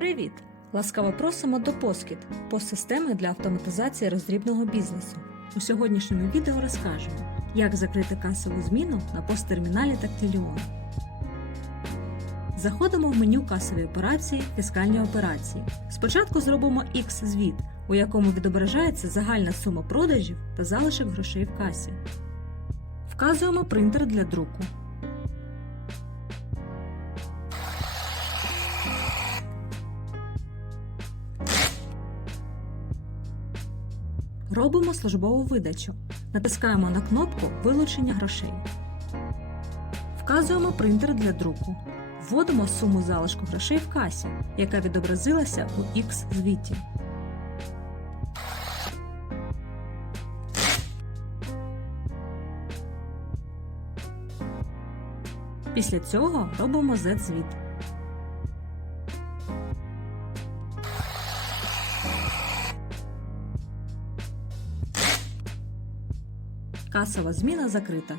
Привіт! Ласкаво просимо до Поскіт постсистеми для автоматизації роздрібного бізнесу. У сьогоднішньому відео розкажемо, як закрити касову зміну на посттерміналі Тактиліон. Заходимо в меню касові операції, фіскальні операції. Спочатку зробимо X-звіт, у якому відображається загальна сума продажів та залишок грошей в касі. Вказуємо принтер для друку. Робимо службову видачу. Натискаємо на кнопку Вилучення грошей. Вказуємо принтер для друку. Вводимо суму залишку грошей в касі, яка відобразилася у X-звіті. Після цього робимо Z-звіт. Касова зміна закрита.